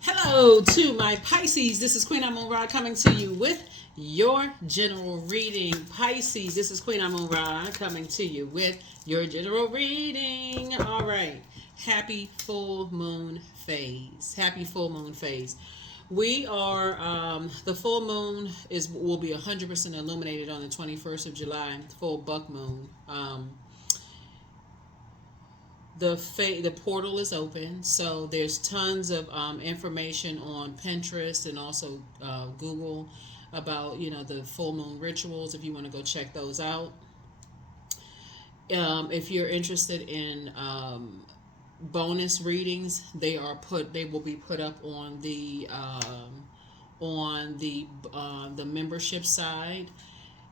Hello to my Pisces. This is Queen Amun Ra coming to you with your general reading. Pisces, this is Queen Amun Ra coming to you with your general reading. All right. Happy full moon phase. Happy full moon phase. We are the full moon will be 100% illuminated on the 21st of July, full buck moon. The portal is open, so there's tons of information on Pinterest and also Google about the full moon rituals if you want to go check those out. If you're interested in bonus readings, they will be put up on the membership side.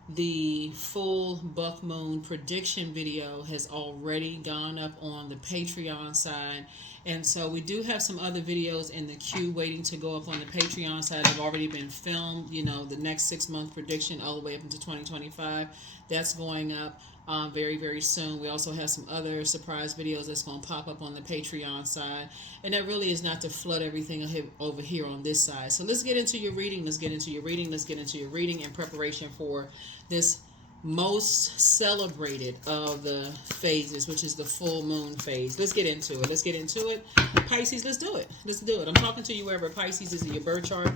The full buck moon prediction video has already gone up on the Patreon side, and so we do have some other videos in the queue waiting to go up on the Patreon side. Have already been filmed, the next 6 month prediction all the way up into 2025. That's going up very, very soon. We also have some other surprise videos that's going to pop up on the Patreon side, and that really is not to flood everything over here on this side. So let's get into your reading. Let's get into your reading in preparation for this most celebrated of the phases, which is the full moon phase. Let's get into it. Pisces, let's do it. I'm talking to you wherever Pisces is in your birth chart.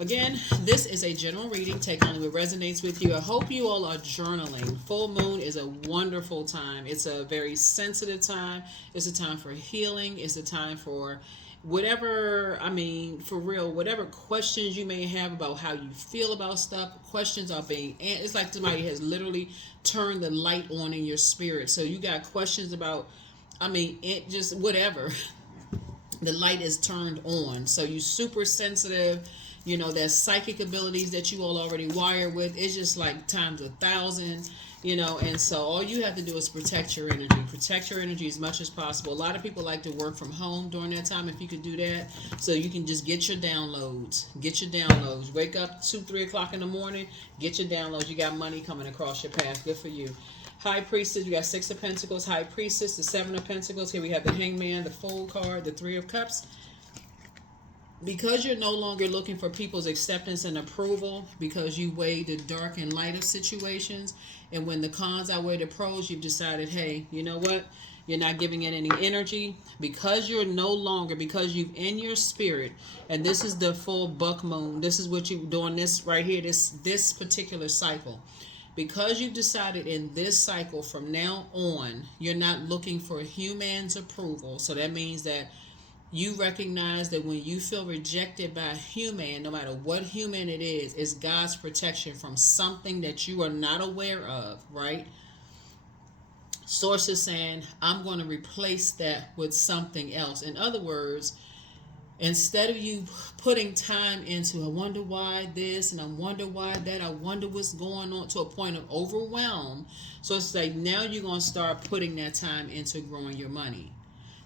Again, this is a general reading. Take only what resonates with you. I hope you all are journaling. Full moon is a wonderful time. It's a very sensitive time. It's a time for healing. It's a time for whatever questions you may have about how you feel about stuff. Questions are being, it's like somebody has literally turned the light on in your spirit. So you got questions about, it just whatever. The light is turned on. So you super sensitive. There's psychic abilities that you all already wired with. It's just like times 1,000, and so all you have to do is protect your energy. Protect your energy as much as possible. A lot of people like to work from home during that time, if you could do that. So you can just get your downloads. Wake up 2-3 o'clock in the morning, get your downloads. You got money coming across your path. Good for you. High Priestess, you got 6 of Pentacles. High Priestess, the 7 of Pentacles. Here we have the Hangman, the Fool card, the 3 of Cups. Because you're no longer looking for people's acceptance and approval, because you weigh the dark and light of situations, and when the cons outweigh the pros, you've decided, hey, you know what? You're not giving it any energy, because you've in your spirit, and this is the full buck moon. This is what you're doing, this right here, this particular cycle. Because you've decided in this cycle from now on, you're not looking for human's approval. So that means that you recognize that when you feel rejected by a human, no matter what human it is God's protection from something that you are not aware of, right? Source is saying, I'm going to replace that with something else. In other words, instead of you putting time into, I wonder why this and I wonder why that, I wonder what's going on, to a point of overwhelm. So it's like now you're going to start putting that time into growing your money.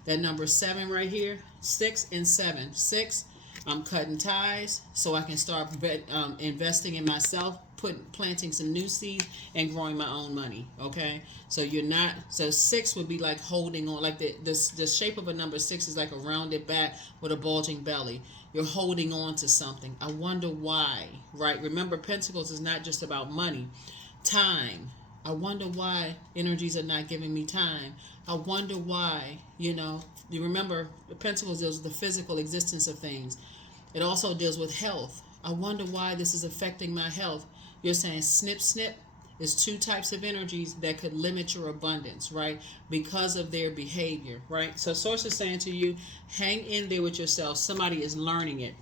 That number 7 right here, 6 and 7. 6, I'm cutting ties so I can start investing in myself, planting some new seeds and growing my own money. Okay, so 6 would be like holding on, like the shape of a number 6 is like a rounded back with a bulging belly. You're holding on to something. I wonder why, right? Remember, Pentacles is not just about money. Time. I wonder why energies are not giving me time. I wonder why, you remember, the Pentacles deals with the physical existence of things. It also deals with health. I wonder why this is affecting my health. You're saying snip, snip is 2 types of energies that could limit your abundance, right? Because of their behavior, right? So Source is saying to you, hang in there with yourself. Somebody is learning it.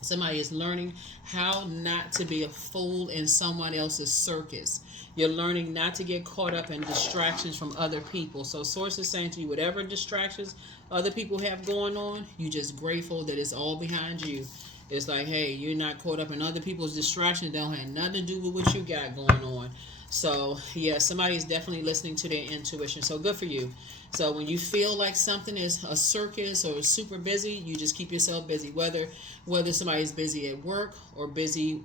Somebody is learning how not to be a fool in someone else's circus. You're learning not to get caught up in distractions from other people. So Source is saying to you, whatever distractions other people have going on, you just grateful that it's all behind you. It's like, hey, you're not caught up in other people's distractions. Don't have nothing to do with what you got going on. So yeah, somebody's definitely listening to their intuition. So good for you. So when you feel like something is a circus or super busy, you just keep yourself busy. Whether somebody's busy at work or busy,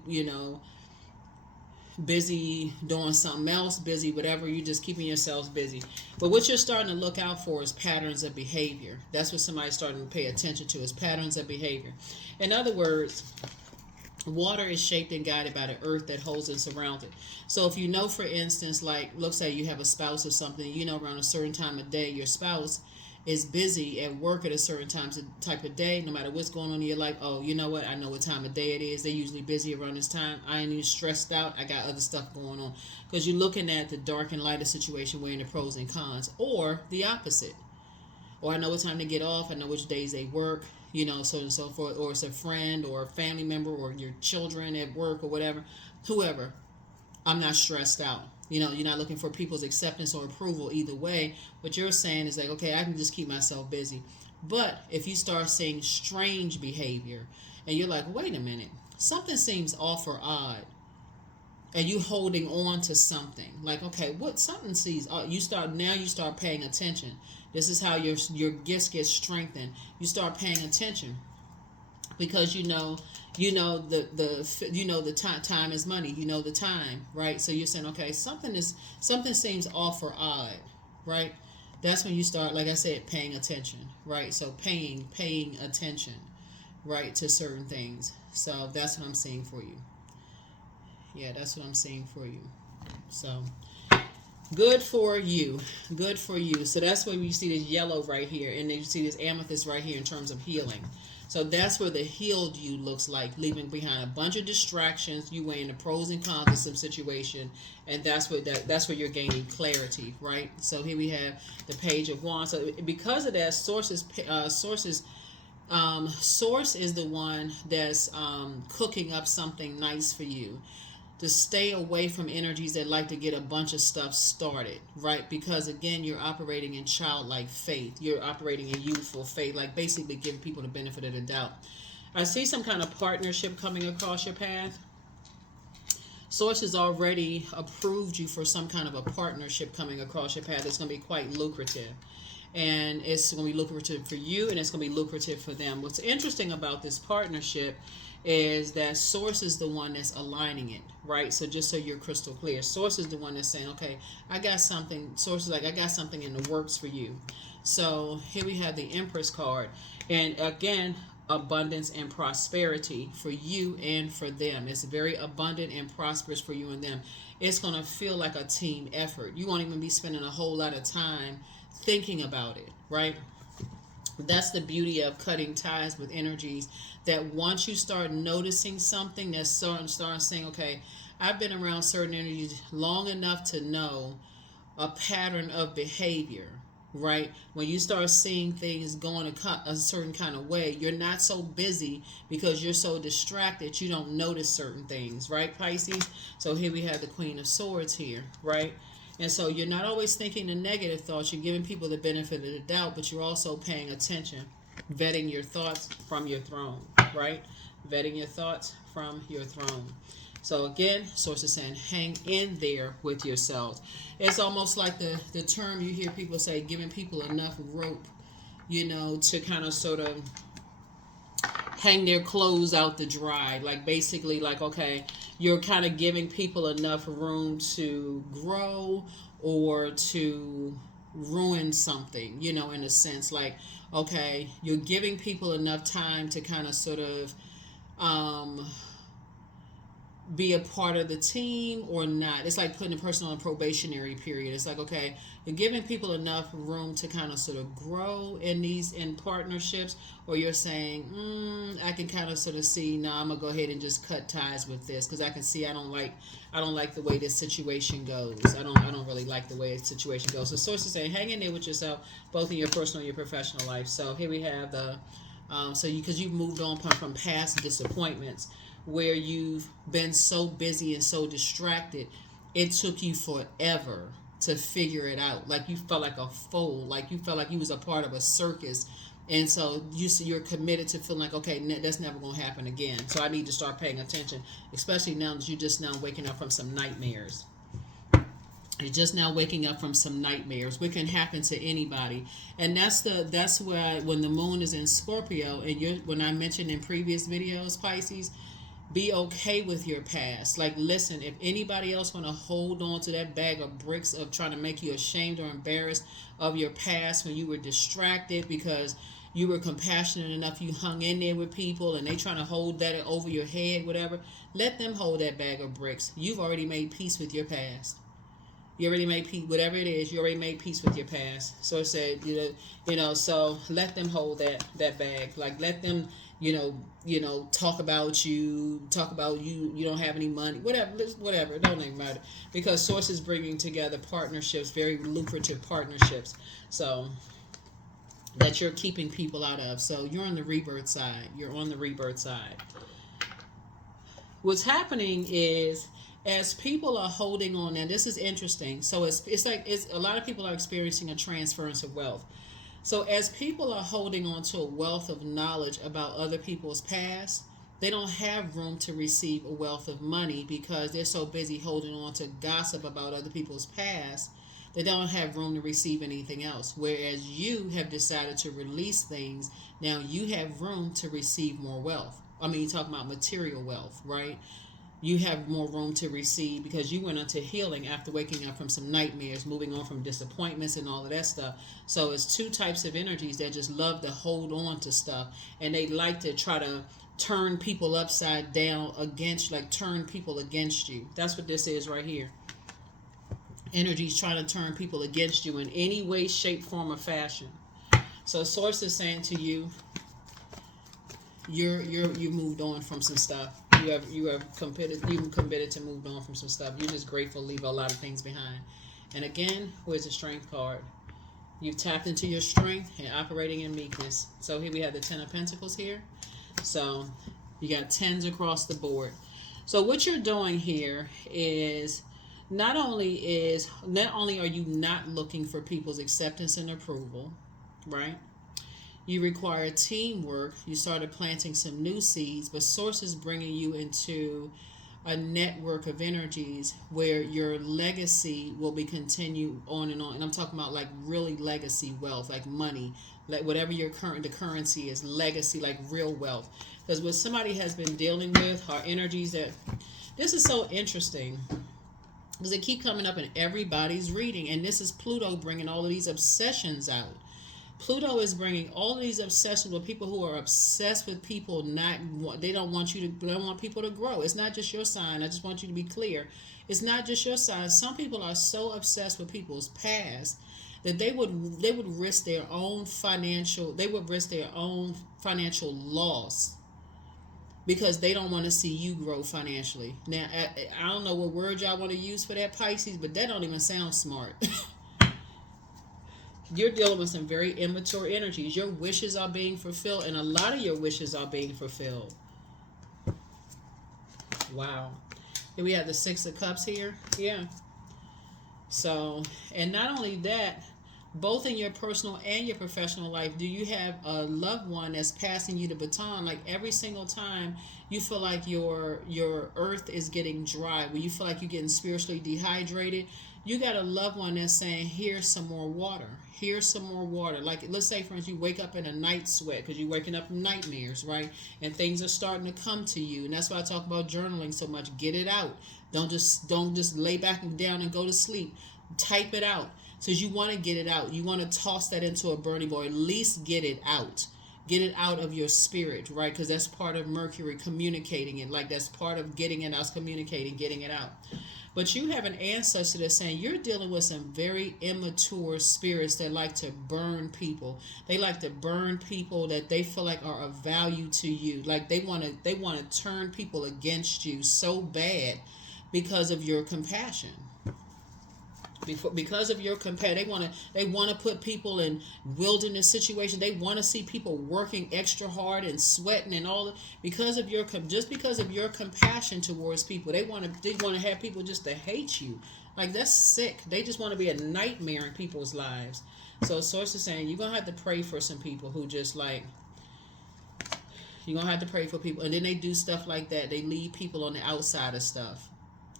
busy doing something else, busy whatever, you're just keeping yourselves busy. But what you're starting to look out for is patterns of behavior. That's what somebody's starting to pay attention to, is patterns of behavior. In other words, water is shaped and guided by the earth that holds and surrounds it. So if you know, for instance, like, let's say you have a spouse or something, you know, around a certain time of day, your spouse is busy at work at a certain type of day, no matter what's going on in your life. Oh, you know what? I know what time of day it is. They're usually busy around this time. I ain't even stressed out. I got other stuff going on. Because you're looking at the dark and lighter situation, weighing the pros and cons. Or the opposite. Or I know what time to get off. I know which days they work, you know, so on and so forth. Or it's a friend or a family member or your children at work or whatever. Whoever. I'm not stressed out. You know, you're not looking for people's acceptance or approval either way. What you're saying is like, okay, I can just keep myself busy. But if you start seeing strange behavior and you're like, wait a minute, something seems off or odd, and you holding on to something, like, okay, what, something sees, you start paying attention. This is how your gifts get strengthened. You start paying attention because you know the time is money. You know the time, right? So you're saying, okay, something seems off or odd, right? That's when you start, like I said, paying attention, right? So paying attention, right, to certain things. So that's what I'm seeing for you. Yeah, that's what I'm seeing for you. So good for you. Good for you. So that's where you see this yellow right here, and then you see this amethyst right here in terms of healing. So that's where the healed you looks like, leaving behind a bunch of distractions. You weighing the pros and cons of some situation, and that's where you're gaining clarity, right? So here we have the Page of Wands. So because of that, source is the one that's cooking up something nice for you. To stay away from energies that like to get a bunch of stuff started, right? Because again, you're operating in childlike faith. You're operating in youthful faith, like basically giving people the benefit of the doubt. I see some kind of partnership coming across your path. Source has already approved you for some kind of a partnership coming across your path. It's going to be quite lucrative. And it's going to be lucrative for you, and it's going to be lucrative for them. What's interesting about this partnership is that Source is the one that's aligning it, right? So just so you're crystal clear, Source is the one that's saying, okay, I got something. Source is like, I got something in the works for you. So here we have the Empress card. And again, abundance and prosperity for you and for them. It's very abundant and prosperous for you and them. It's going to feel like a team effort. You won't even be spending a whole lot of time thinking about it, right? That's the beauty of cutting ties with energies, that once you start noticing something, that's start saying, okay, I've been around certain energies long enough to know a pattern of behavior, right? When you start seeing things going a certain kind of way, you're not so busy because you're so distracted, you don't notice certain things, right, Pisces? So here we have the Queen of Swords here, right? And so you're not always thinking the negative thoughts. You're giving people the benefit of the doubt, but you're also paying attention, vetting your thoughts from your throne, right? Vetting your thoughts from your throne. So again, Source is saying, hang in there with yourselves. It's almost like the term you hear people say, giving people enough rope, you know, to kind of sort of hang their clothes out to dry. Like basically like, okay, you're kind of giving people enough room to grow or to ruin something, you know, in a sense. Like, okay, you're giving people enough time to kind of sort of be a part of the team or not. It's like putting a person on a probationary period. It's like, okay, you're giving people enough room to kind of sort of grow in partnerships, or you're saying, I can kind of sort of see, no, I'm gonna go ahead and just cut ties with this because I can see I don't like the way this situation goes. I don't really like the way the situation goes. So Source is saying, hang in there with yourself, both in your personal and your professional life. So here we have the because you've moved on from past disappointments, where you've been so busy and so distracted, it took you forever to figure it out. Like you felt like a fool, like you felt like you was a part of a circus, and so you're committed to feeling like, okay, that's never going to happen again. So I need to start paying attention, especially now that you're just now waking up from some nightmares. You're just now waking up from some nightmares, which can happen to anybody. And that's why when the moon is in Scorpio, and when I mentioned in previous videos, Pisces, Be okay with your past. Like, listen, if anybody else want to hold on to that bag of bricks of trying to make you ashamed or embarrassed of your past when you were distracted because you were compassionate enough, you hung in there with people and they trying to hold that over your head, whatever, let them hold that bag of bricks. You've already made peace with your past. You already made peace, whatever it is. You already made peace with your past. So it said, So let them hold that bag. Like, let them, talk about you. Talk about you. You don't have any money. Whatever. Whatever. It don't even matter, because Source is bringing together partnerships, very lucrative partnerships. So that you're keeping people out of. So you're on the rebirth side. You're on the rebirth side. What's happening is, as people are holding on, and this is interesting. So it's like a lot of people are experiencing a transference of wealth. So as people are holding on to a wealth of knowledge about other people's past, they don't have room to receive a wealth of money because they're so busy holding on to gossip about other people's past. They don't have room to receive anything else. Whereas you have decided to release things, now you have room to receive more wealth. I mean, you're talking about material wealth, right? You have more room to receive because you went into healing after waking up from some nightmares, moving on from disappointments and all of that stuff. So it's two types of energies that just love to hold on to stuff, and they like to try to turn people upside down against, like turn people against you. That's what this is right here. Energies trying to turn people against you in any way, shape, form, or fashion. So Source is saying to you, you moved on from some stuff. You have committed to move on from some stuff. You're just grateful, leave a lot of things behind. And again, where's the Strength card? You've tapped into your strength and operating in meekness. So here we have the Ten of Pentacles here. So you got tens across the board. So what you're doing here is not only are you not looking for people's acceptance and approval, right? You require teamwork. You started planting some new seeds, but Source is bringing you into a network of energies where your legacy will be continued on and on. And I'm talking about like really legacy wealth, like money, like whatever the currency is, legacy, like real wealth. Because what somebody has been dealing with are energies that, this is so interesting because they keep coming up in everybody's reading. And this is Pluto bringing all of these obsessions out. Pluto is bringing all of these obsessions with people who are obsessed with people. They don't want people to grow. It's not just your sign. I just want you to be clear. It's not just your sign. Some people are so obsessed with people's past that they would risk their own financial loss because they don't want to see you grow financially. Now, I don't know what word y'all want to use for that, Pisces, but that don't even sound smart. You're dealing with some very immature energies. Your wishes are being fulfilled, and a lot of your wishes are being fulfilled. Wow. Here we have the Six of Cups here. Yeah. So, and not only that, both in your personal and your professional life, do you have a loved one that's passing you the baton? Like every single time you feel like your earth is getting dry, when you feel like you're getting spiritually dehydrated, you got a loved one that's saying, here's some more water. Here's some more water. Like, let's say, for instance, you wake up in a night sweat because you're waking up from nightmares, right? And things are starting to come to you. And that's why I talk about journaling so much. Get it out. Don't just lay back and down and go to sleep. Type it out. So you want to get it out. You want to toss that into a burning bowl. At least get it out. Get it out of your spirit, right? Because that's part of Mercury communicating it. Like that's part of getting it out, communicating, getting it out. But you have an ancestor that's saying you're dealing with some very immature spirits that like to burn people. They like to burn people that they feel like are of value to you. Like they want to turn people against you so bad because of your compassion. Because of your compassion, they want to put people in wilderness situations. They want to see people working extra hard and sweating and all. Because of your compassion towards people, they want to have people just to hate you. Like that's sick. They just want to be a nightmare in people's lives. So Source is saying you're gonna have to pray for some people who just like. You're gonna have to pray for people, and then they do stuff like that. They leave people on the outside of stuff.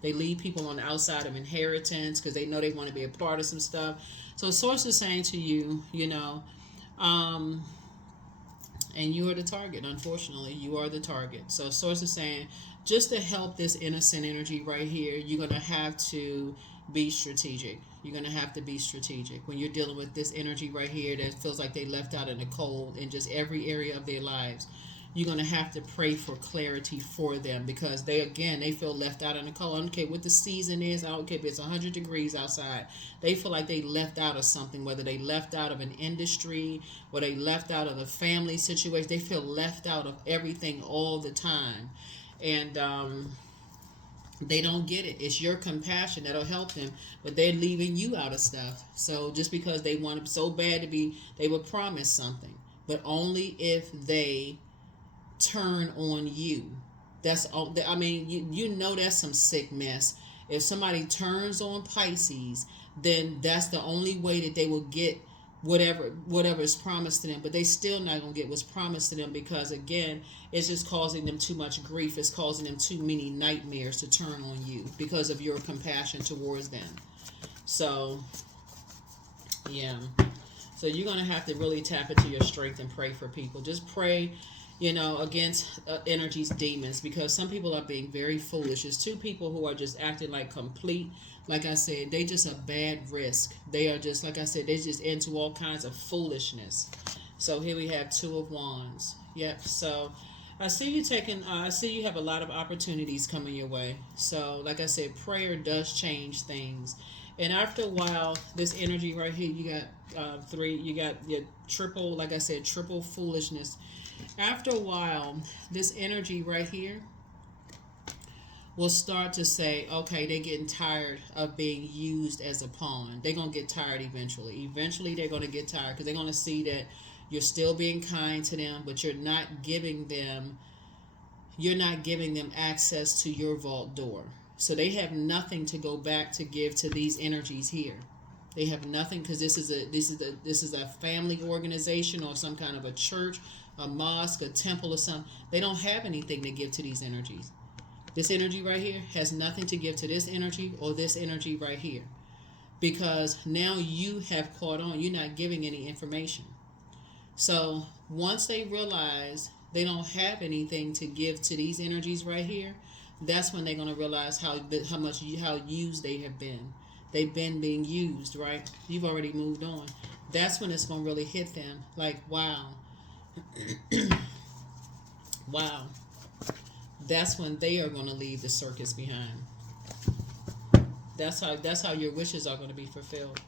They leave people on the outside of inheritance because they know they want to be a part of some stuff. So Source is saying to you, And you are the target. Unfortunately, you are the target. So source is saying, just to help this innocent energy right here, you're going to have to be strategic. You're going to have to be strategic when you're dealing with this energy right here that feels like they left out in the cold in just every area of their lives. You're going to have to pray for clarity for them, because they feel left out in the cold. I don't care what the season is. I don't care if it's 100 degrees outside. They feel like they left out of something, whether they left out of an industry or they left out of a family situation. They feel left out of everything all the time. And they don't get it. It's your compassion that'll help them, but they're leaving you out of stuff. So just because they want it so bad to be, they will promise something, but only if they turn on you. That's all. I mean, you know that's some sick mess. If somebody turns on Pisces, then that's the only way that they will get whatever is promised to them. But they still not gonna get what's promised to them, because again, it's just causing them too much grief. It's causing them too many nightmares to turn on you because of your compassion towards them. So yeah, so you're gonna have to really tap into your strength and pray for people. Just pray, against energies, demons, because some people are being very foolish. There's two people who are just acting like complete, like I said, they just a bad risk. They are just, like I said, they just into all kinds of foolishness. So here we have Two of Wands. Yep. So I see you have a lot of opportunities coming your way. So like I said, prayer does change things. And after a while, this energy right here, you got three, you got your triple, like I said, triple foolishness. After a while, this energy right here will start to say, okay, they're getting tired of being used as a pawn. They're going to get tired eventually. Eventually, they're going to get tired, because they're going to see that you're still being kind to them, but you're not giving them access to your vault door. So they have nothing to go back to give to these energies here. They have nothing, because this is a family organization or some kind of a church, a mosque, a temple, or something. They don't have anything to give to these energies. This energy right here has nothing to give to this energy or this energy right here, because now you have caught on. You're not giving any information. So once they realize they don't have anything to give to these energies right here, that's when they're going to realize how used they have been. They've been being used, right? You've already moved on. That's when it's going to really hit them. Like, wow. Wow. That's when they are going to leave the circus behind. That's how your wishes are going to be fulfilled.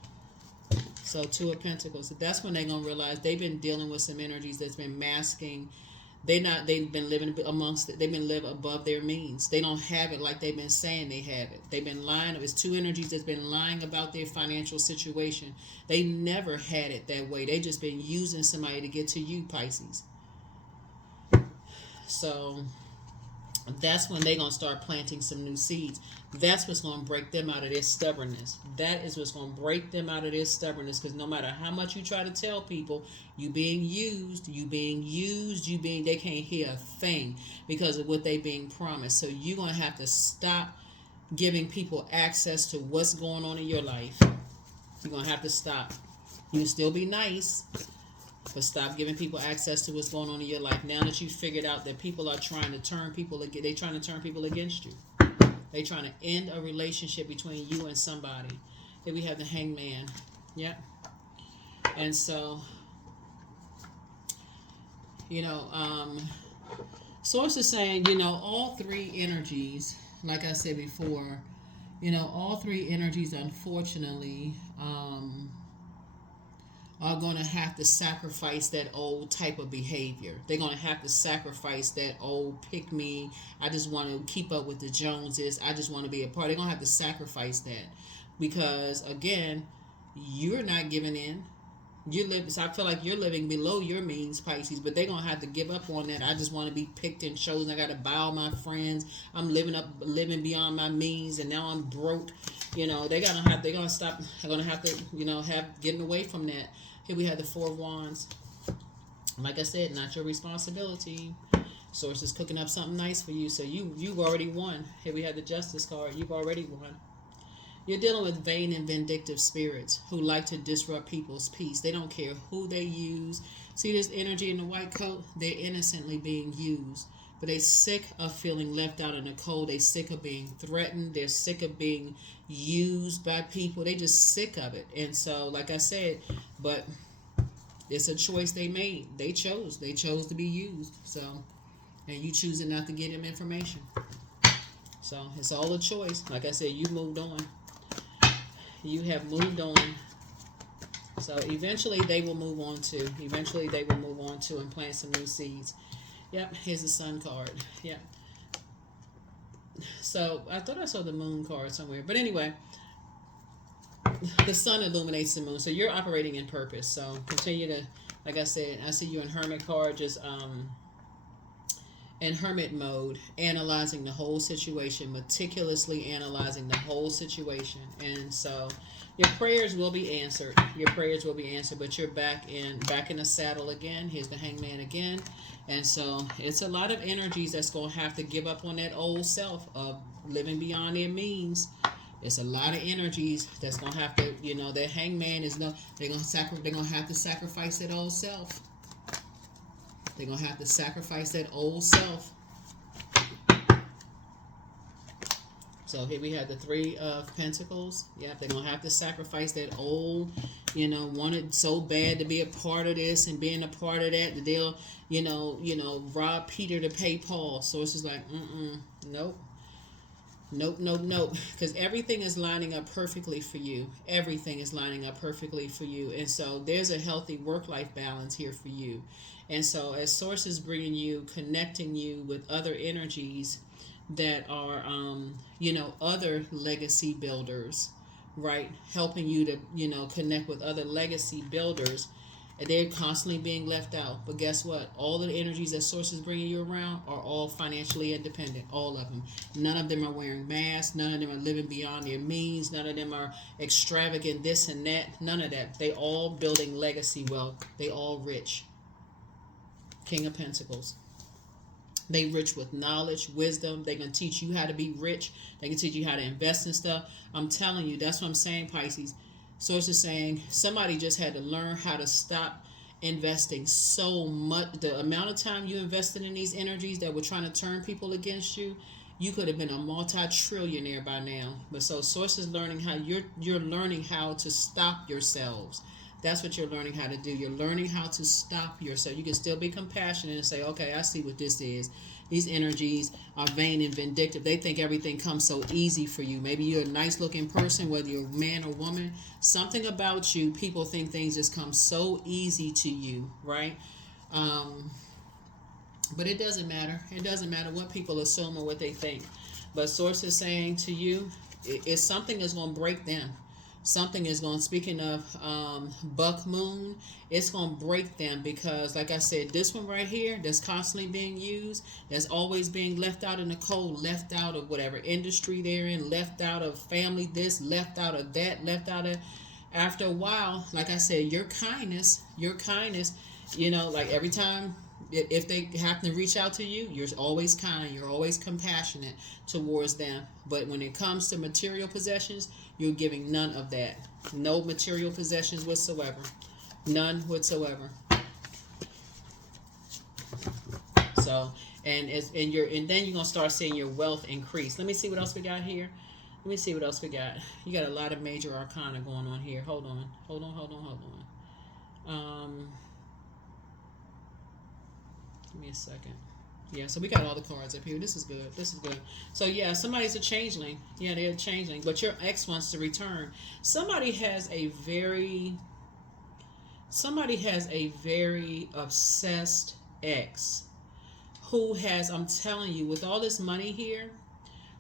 So Two of Pentacles. That's when they're going to realize they've been dealing with some energies that's been masking. They've been living above their means. They don't have it like they've been saying they have it. They've been lying. It's two energies that's been lying about their financial situation. They never had it that way. They just been using somebody to get to you, Pisces. So that's when they're going to start planting some new seeds. That's what's going to break them out of their stubbornness. That is what's going to break them out of their stubbornness, because no matter how much you try to tell people, they can't hear a thing because of what they being promised. So you're going to have to stop giving people access to what's going on in your life. You're going to have to stop. You can still be nice, but stop giving people access to what's going on in your life. Now that you've figured out that people are trying to turn people against you. They're trying to end a relationship between you and somebody. Here we have the Hangman. Yep. And so, Source is saying, all three energies, like I said before, all three energies, unfortunately, are going to have to sacrifice that old type of behavior. They're going to have to sacrifice that old pick me. I just want to keep up with the Joneses. I just want to be a part. They're going to have to sacrifice that, because again, you're not giving in. So I feel like you're living below your means, Pisces, but they're going to have to give up on that. I just want to be picked and chosen. I got to buy all my friends. I'm living beyond my means, and now I'm broke. They're going to stop. They're going to have to, getting away from that. Here we have the Four of Wands. Like I said, not your responsibility. Source is cooking up something nice for you, so you've already won. Here we have the Justice card. You've already won. You're dealing with vain and vindictive spirits who like to disrupt people's peace. They don't care who they use. See this energy in the white coat? They're innocently being used. But they sick of feeling left out in the cold. They sick of being threatened. They're sick of being used by people. They just sick of it. And so, like I said, but it's a choice they made. They chose. They chose to be used. So, and you choosing not to get them information. So it's all a choice. Like I said, you moved on. You have moved on. So eventually they will move on too. Eventually they will move on too and plant some new seeds. Yep, here's the sun card. Yep. So I thought I saw the moon card somewhere. But anyway, the sun illuminates the moon. So you're operating in purpose. So continue to, like I said, I see you in hermit card, just in hermit mode, analyzing the whole situation, meticulously analyzing the whole situation. And so your prayers will be answered. Your prayers will be answered, but you're back in the saddle again. Here's the hangman again. And so it's a lot of energies that's going to have to give up on that old self of living beyond their means. It's a lot of energies that's going to have to, that hangman is they're going to have to sacrifice that old self. They're going to have to sacrifice that old self. So here we have the Three of Pentacles. Yeah, they're going to have to sacrifice that old, wanted so bad to be a part of this and being a part of that they'll, rob Peter to pay Paul. So it's just like, nope. Nope. Because everything is lining up perfectly for you. Everything is lining up perfectly for you. And so there's a healthy work-life balance here for you. And so as Source is bringing you, connecting you with other energies that are, other legacy builders, right? Helping you to, connect with other legacy builders. And they're constantly being left out. But guess what? All of the energies that Source is bringing you around are all financially independent. All of them. None of them are wearing masks. None of them are living beyond their means. None of them are extravagant this and that. None of that. They all building legacy wealth. They all rich. King of Pentacles. They rich with knowledge, wisdom. They can teach you how to be rich. They can teach you how to invest in stuff. I'm telling you, that's what I'm saying, Pisces. Source is saying somebody just had to learn how to stop investing so much. The amount of time you invested in these energies that were trying to turn people against you, you could have been a multi-trillionaire by now. But so Source is learning how you're learning how to stop yourselves. That's what you're learning how to do. You're learning how to stop yourself. You can still be compassionate and say, okay, I see what this is. These energies are vain and vindictive. They think everything comes so easy for you. Maybe you're a nice looking person, whether you're a man or woman. Something about you, people think things just come so easy to you, right? But it doesn't matter. It doesn't matter what people assume or what they think. But Source is saying to you, it's something that's going to break them. Something is going, speaking of Buck Moon, it's going to break them because, like I said, this one right here that's constantly being used, that's always being left out in the cold, left out of whatever industry they're in, left out of family this, left out of that, left out of, after a while, like I said, your kindness, like every time, if they happen to reach out to you, you're always kind, you're always compassionate towards them. But when it comes to material possessions, you're giving none of that. No material possessions whatsoever. None whatsoever. So, and then you're gonna start seeing your wealth increase. Let me see what else we got here. Let me see what else we got. You got a lot of major arcana going on here. Hold on. Give me a second. Yeah, so we got all the cards up here. This is good. So yeah, somebody's a changeling. Yeah, they're a changeling. But your ex wants to return. Somebody has a very obsessed ex who has, I'm telling you, with all this money here,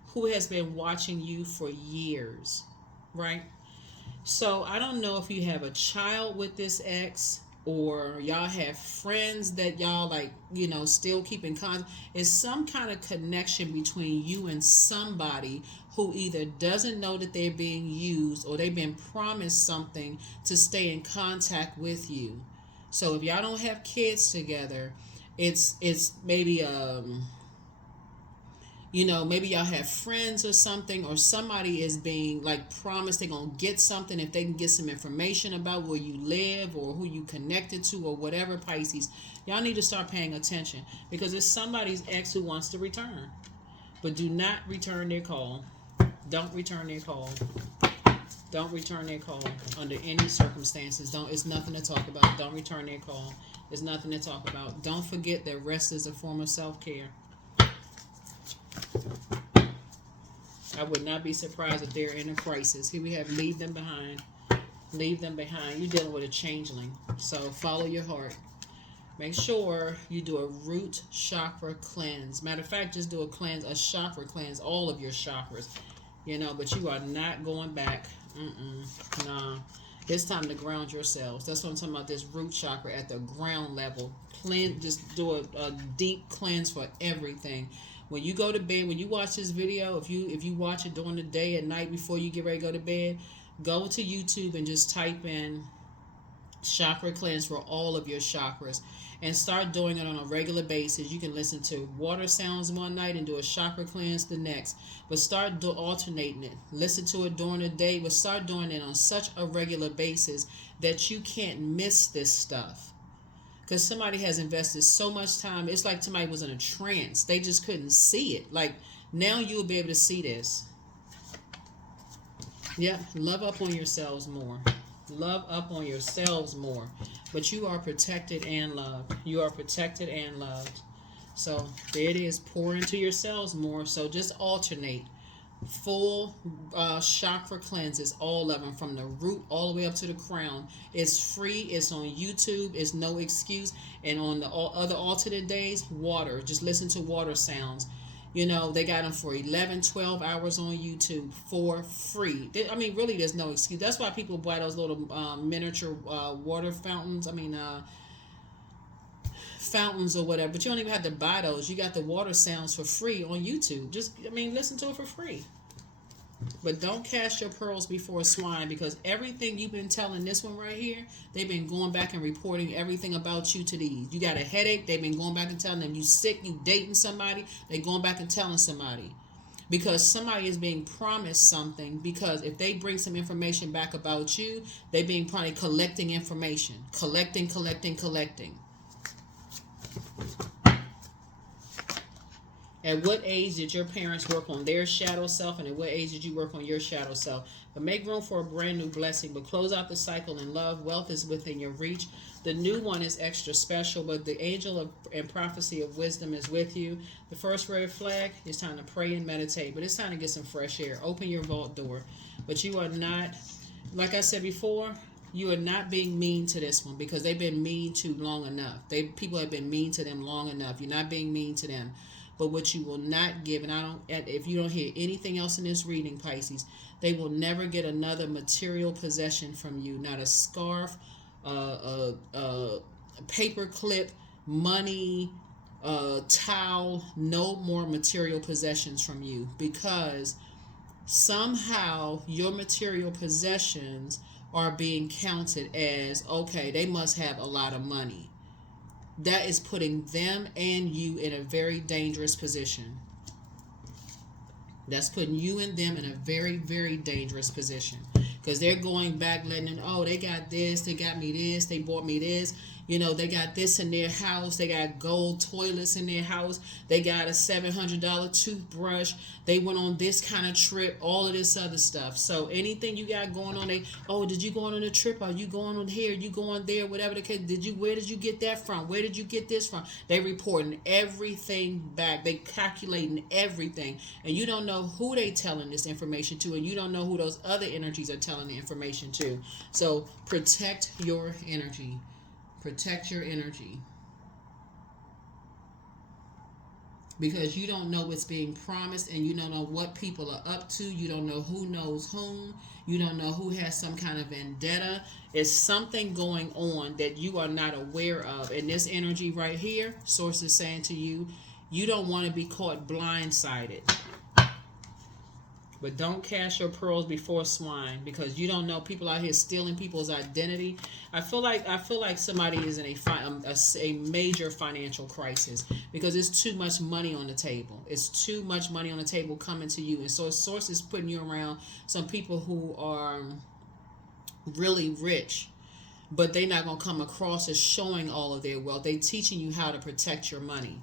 who has been watching you for years, right? So I don't know if you have a child with this ex, or y'all have friends that y'all still keep in contact. It's some kind of connection between you and somebody who either doesn't know that they're being used or they've been promised something to stay in contact with you. So if y'all don't have kids together, it's maybe You know, maybe y'all have friends or something, or somebody is being like promised they're gonna get something if they can get some information about where you live or who you connected to or whatever, Pisces. Y'all need to start paying attention, because it's somebody's ex who wants to return. But do not return their call. Don't return their call. Don't return their call under any circumstances. Don't. It's nothing to talk about. Don't return their call. It's nothing to talk about. Don't forget that rest is a form of self-care. I would not be surprised if they're in a crisis. Here we have leave them behind. Leave them behind. You're dealing with a changeling. So follow your heart. Make sure you do a root chakra cleanse. Matter of fact, just do a cleanse, a chakra cleanse, all of your chakras. You know, but you are not going back. Nah. It's time to ground yourselves. That's what I'm talking about, this root chakra at the ground level. Cleanse, just do a deep cleanse for everything. When you go to bed, when you watch this video, if you watch it during the day, at night, before you get ready to go to bed, go to YouTube and just type in chakra cleanse for all of your chakras, and start doing it on a regular basis. You can listen to water sounds one night and do a chakra cleanse the next, but start alternating it. Listen to it during the day, but start doing it on such a regular basis that you can't miss this stuff. Because somebody has invested so much time. It's like somebody was in a trance. They just couldn't see it. Like, now you'll be able to see this. Yep, love up on yourselves more. Love up on yourselves more. But you are protected and loved. You are protected and loved. So there it is. Pour into yourselves more. So just alternate. Full chakra cleanses, all of them, from the root all the way up to the crown. It's free. It's on YouTube. It's no excuse. And on the other alternate days, water. Just listen to water sounds. You know, they got them for 11, 12 hours on YouTube for free. I mean, really, there's no excuse. That's why people buy those little miniature water fountains. Fountains or whatever. But you don't even have to buy those. You got the water sounds for free on YouTube. Just, listen to it for free. But don't cast your pearls before swine, because everything you've been telling this one right here, they've been going back and reporting everything about you to these. You got a headache, they've been going back and telling them. You sick, you dating somebody, they going back and telling somebody. Because somebody is being promised something, because if they bring some information back about you, they're being probably collecting information. Collecting. At what age did your parents work on their shadow self, and at what age did you work on your shadow self? But make room for a brand new blessing. But close out the cycle in love. Wealth is within your reach. The new one is extra special, but the angel and prophecy of wisdom is with you. The first red flag, it's time to pray and meditate, but it's time to get some fresh air. Open your vault door. But you are not, like I said before, you are not being mean to this one, because they've been mean to long enough. People have been mean to them long enough. You're not being mean to them. But what you will not give, and if you don't hear anything else in this reading, Pisces, they will never get another material possession from you. Not a scarf, a paper clip, money, towel, no more material possessions from you, because somehow your material possessions are being counted as, okay, they must have a lot of money. That is putting them and you in a very dangerous position. That's putting you and them in a very, very dangerous position. Because they're going back letting them, oh, they got this, they got me this, they bought me this. They got this in their house. They got gold toilets in their house. They got a $700 toothbrush. They went on this kind of trip, all of this other stuff. So anything you got going on, did you go on a trip? Are you going on here? You going there? Whatever the case. Where did you get that from? Where did you get this from? They reporting everything back. They calculating everything. And you don't know who they telling this information to, and you don't know who those other energies are telling the information to. So protect your energy. Protect your energy. Because you don't know what's being promised, and you don't know what people are up to. You don't know who knows whom. You don't know who has some kind of vendetta. It's something going on that you are not aware of. And this energy right here, Source is saying to you, you don't want to be caught blindsided. But don't cast your pearls before swine, because you don't know, people out here stealing people's identity. I feel like somebody is in a major financial crisis, because it's too much money on the table. It's too much money on the table coming to you, and so source is putting you around some people who are really rich, but they're not going to come across as showing all of their wealth. They teaching you how to protect your money.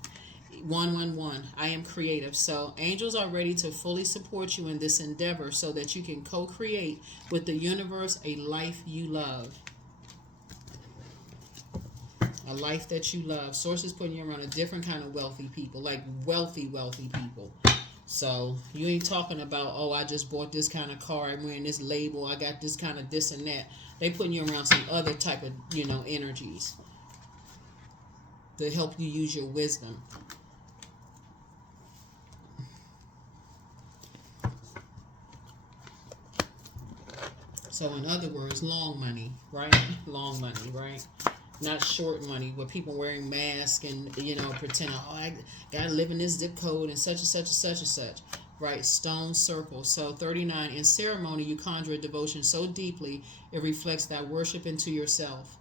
111, I am creative. So angels are ready to fully support you in this endeavor so that you can co-create with the universe a life you love. A life that you love. Source is putting you around a different kind of wealthy people, like wealthy people. So you ain't talking about, oh, I just bought this kind of car, I'm wearing this label, I got this kind of this and that. They putting you around some other type of, energies to help you use your wisdom. So in other words, long money, right? Long money, right? Not short money, where people wearing masks and, pretending, oh, I gotta live in this zip code and such and such and such and such, right? Stone circle. So 39, in ceremony, you conjure a devotion so deeply, it reflects that worship into yourself.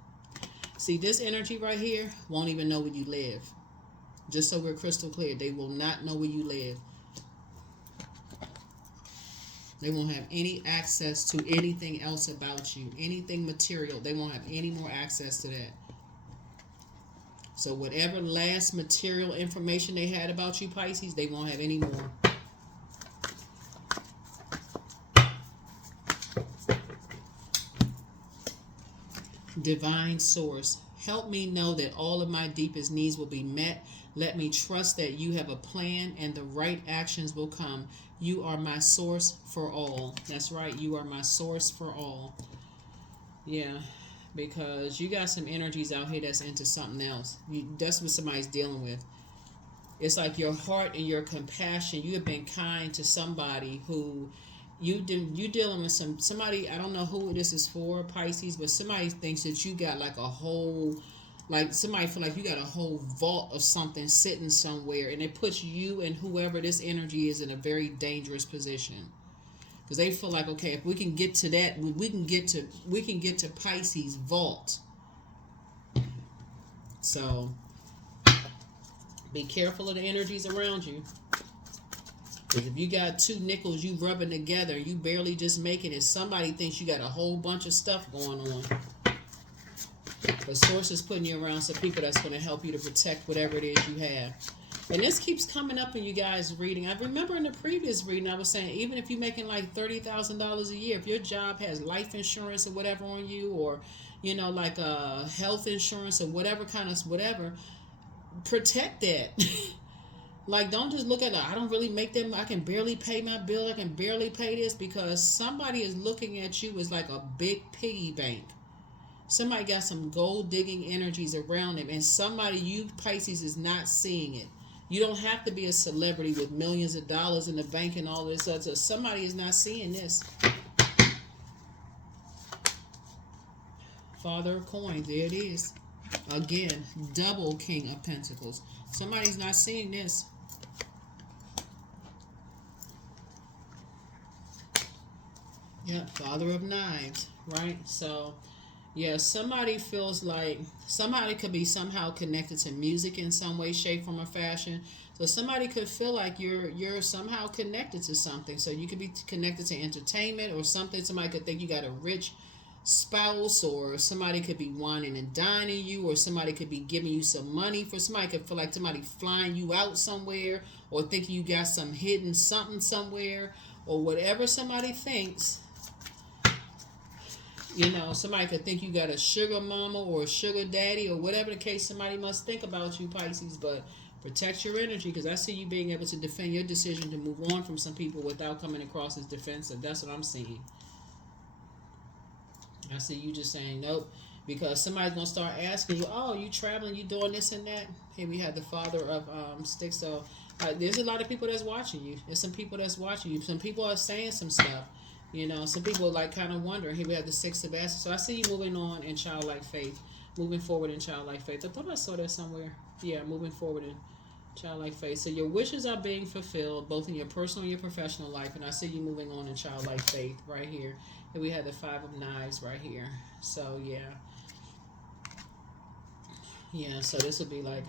See, this energy right here won't even know where you live. Just so we're crystal clear, they will not know where you live. They won't have any access to anything else about you, anything material. They won't have any more access to that. So whatever last material information they had about you, Pisces, they won't have any more. Divine source, help me know that all of my deepest needs will be met. Let me trust that you have a plan and the right actions will come. You are my source for all. That's right. You are my source for all. Yeah, because you got some energies out here that's into something else. That's what somebody's dealing with. It's like your heart and your compassion. You have been kind to somebody who you dealing with somebody. I don't know who this is for, Pisces, but somebody thinks that you got like a whole, like somebody feel like you got a whole vault of something sitting somewhere, and it puts you and whoever this energy is in a very dangerous position, because they feel like, okay, if we can get to that, we can get to Pisces vault. So be careful of the energies around you. Because if you got two nickels you rubbing together, you barely just making it, somebody thinks you got a whole bunch of stuff going on. But source is putting you around some people that's going to help you to protect whatever it is you have. And this keeps coming up in you guys' reading. I remember in the previous reading I was saying, even if you're making like $30,000 a year, if your job has life insurance or whatever on you, or like health insurance or whatever kind of whatever, protect that. Like, don't just look at it, I don't really make them, I can barely pay my bill, I can barely pay this, because somebody is looking at you as like a big piggy bank. Somebody got some gold digging energies around them, and somebody, you Pisces, is not seeing it. You don't have to be a celebrity with millions of dollars in the bank and all this other. Somebody is not seeing this. Father of coins, there it is. Again, double King of Pentacles. Somebody's not seeing this. Yep, Father of Knives, right? So, yeah, somebody feels like somebody could be somehow connected to music in some way, shape, form, or fashion. So somebody could feel like you're somehow connected to something. So you could be connected to entertainment or something. Somebody could think you got a rich spouse, or somebody could be whining and dining you, or somebody could be giving you some money. For somebody could feel like somebody flying you out somewhere, or thinking you got some hidden something somewhere, or whatever somebody thinks. Somebody could think you got a sugar mama or a sugar daddy, or whatever the case somebody must think about you, Pisces. But protect your energy, because I see you being able to defend your decision to move on from some people without coming across as defensive. That's what I'm seeing. I see you just saying nope, because somebody's going to start asking you, oh, you traveling, you doing this and that. Here we have the Father of Sticks. So there's a lot of people that's watching you. There's some people that's watching you. Some people are saying some stuff. Some people like kind of wondering. Here we have the Six of Asses. So I see you moving on in childlike faith, moving forward in childlike faith. I thought I saw that somewhere. Yeah, moving forward in Childlike faith. So your wishes are being fulfilled both in your personal and your professional life. And I see you moving on in childlike faith right here. And we have the Five of Knives right here. So yeah. Yeah, so this would be like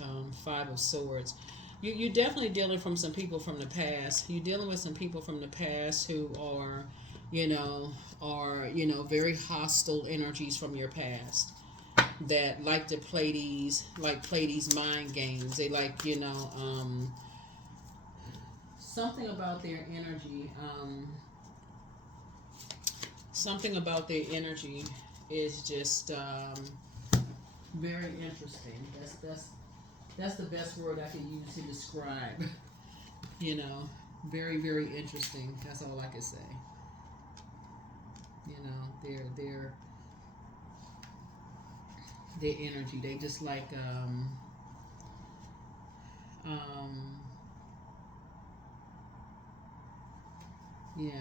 Five of Swords. You're definitely dealing from some people from the past. You're dealing with some people from the past who are, very hostile energies from your past that like to play these mind games. They like, something about their energy. Something about their energy is just very interesting. That's the best word I can use to describe. Very, very interesting. That's all I can say. Their energy. They just like yeah.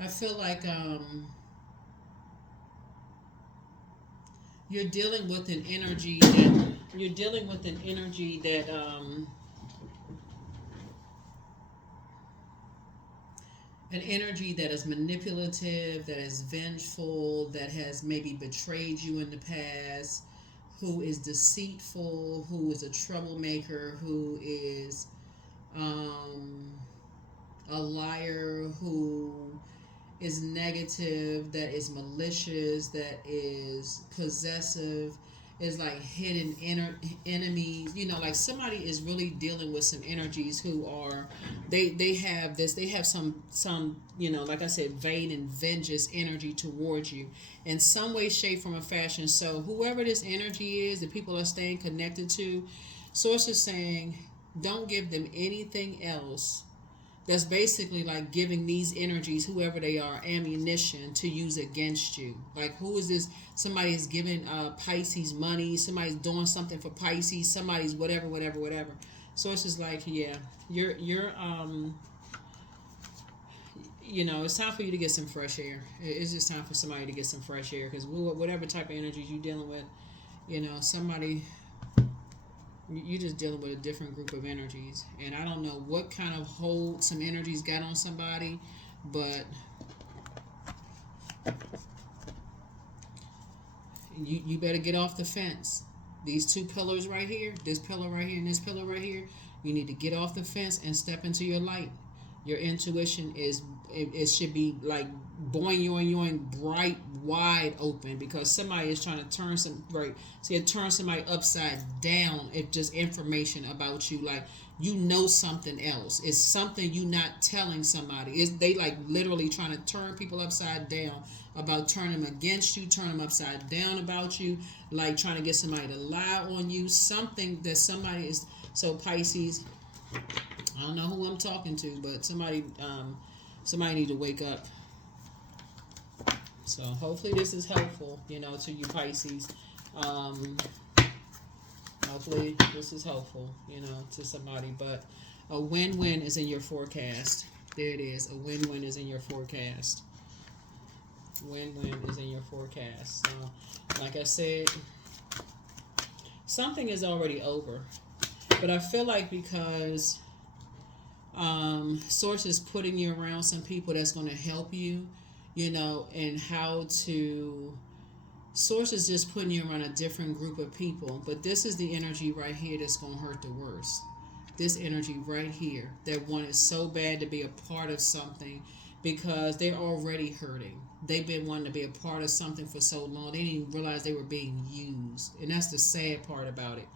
I feel like you're dealing with an energy that an energy that is manipulative, that is vengeful, that has maybe betrayed you in the past, who is deceitful, who is a troublemaker, who is a liar, who is negative, that is malicious, that is possessive, is like hidden enemies. Like somebody is really dealing with some energies who are they have some like I said, vain and vengeance energy towards you in some way, shape, form, or fashion. So whoever this energy is that people are staying connected to, source is saying don't give them anything else. That's basically like giving these energies, whoever they are, ammunition to use against you. Like, who is this? Somebody is giving Pisces money. Somebody's doing something for Pisces. Somebody's whatever. So it's just like, yeah, you're it's time for you to get some fresh air. It's just time for somebody to get some fresh air, because whatever type of energies you're dealing with, somebody. You're just dealing with a different group of energies, and I don't know what kind of hold some energies got on somebody, but you better get off the fence. These two pillars right here, this pillar right here and this pillar right here, you need to get off the fence and step into your light. Your intuition it should be like boing, bright, wide open, because somebody is trying to turn turn somebody upside down. If just information about you, like something else. It's something you not telling somebody. They like literally trying to turn people upside down about, turn them against you, turn them upside down about you, like trying to get somebody to lie on you. Something that somebody is. So Pisces, I don't know who I'm talking to, but somebody need to wake up. So hopefully this is helpful, to you Pisces. Hopefully this is helpful, to somebody. But a win-win is in your forecast. There it is. A win-win is in your forecast. Win-win is in your forecast. So, like I said, something is already over. But I feel like because Source is putting you around some people that's going to help you, and how to. Source is just putting you around a different group of people. But this is the energy right here that's going to hurt the worst. This energy right here that wanted so bad to be a part of something, because they're already hurting. They've been wanting to be a part of something for so long. They didn't even realize they were being used. And that's the sad part about it.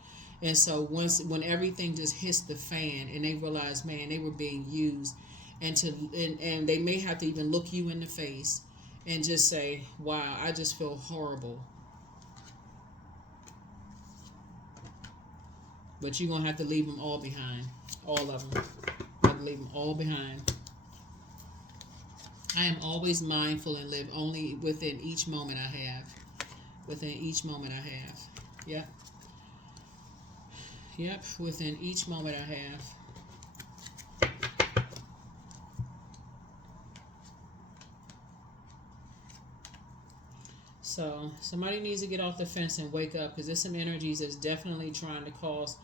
And so when everything just hits the fan and they realize, man, they were being used, and they may have to even look you in the face and just say, wow, I just feel horrible. But you're going to have to leave them all behind. All of them. You have to leave them all behind. I am always mindful and live only within each moment I have. Within each moment I have. Yep. Yep, within each moment I have. So somebody needs to get off the fence and wake up, because there's some energies that's definitely trying to cause,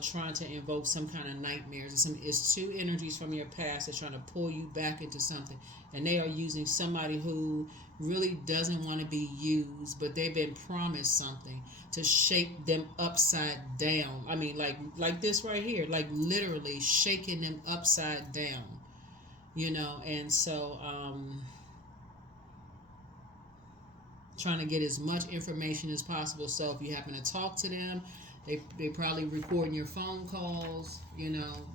trying to invoke some kind of nightmares. It's two energies from your past that's trying to pull you back into something, and they are using somebody who really doesn't want to be used, but they've been promised something to shake them upside down. I mean, like this right here, like literally shaking them upside down. And so trying to get as much information as possible. So if you happen to talk to them, they probably recording your phone calls,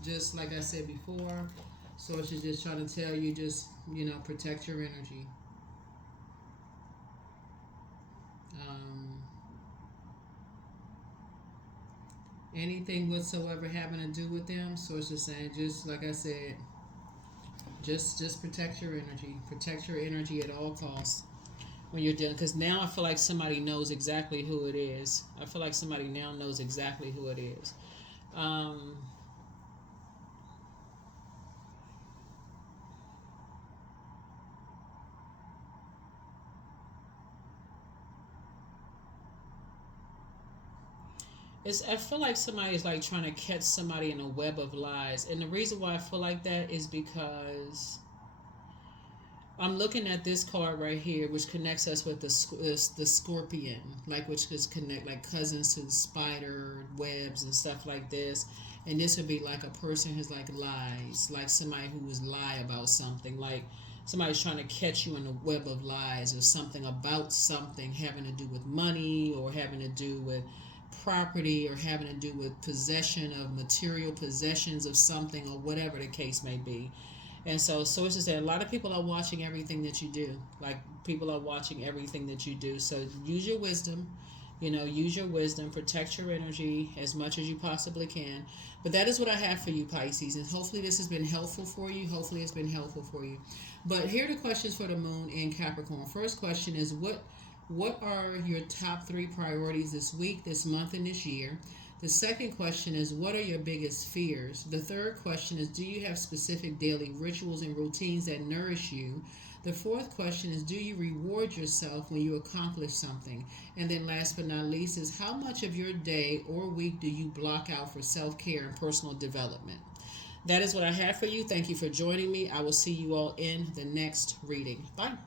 just like I said before. So she's just trying to tell you, just, protect your energy. Anything whatsoever having to do with them. So it's just saying, just like I said, just protect your energy. Protect your energy at all costs when you're dealing. Because now I feel like somebody knows exactly who it is. I feel like somebody now knows exactly who it is. I feel like somebody is like trying to catch somebody in a web of lies. And the reason why I feel like that is because I'm looking at this card right here, which connects us with the scorpion, like, which is connect like cousins to the spider webs and stuff like this. And this would be like a person who's like lies, like somebody who was lie about something, like somebody's trying to catch you in a web of lies, or something about something having to do with money, or having to do with property, or having to do with possession of material possessions of something, or whatever the case may be. And so sources say a lot of people are watching everything that you do. Like, people are watching everything that you do. So use your wisdom. Use your wisdom. Protect your energy as much as you possibly can. But that is what I have for you, Pisces. And hopefully this has been helpful for you. Hopefully it's been helpful for you. But here are the questions for the moon in Capricorn. First question is, what are your top 3 priorities this week, this month, and this year? The second question is, what are your biggest fears? The third question is, do you have specific daily rituals and routines that nourish you? The fourth question is, do you reward yourself when you accomplish something? And then last but not least is, how much of your day or week do you block out for self-care and personal development? That is what I have for you. Thank you for joining me. I will see you all in the next reading. Bye.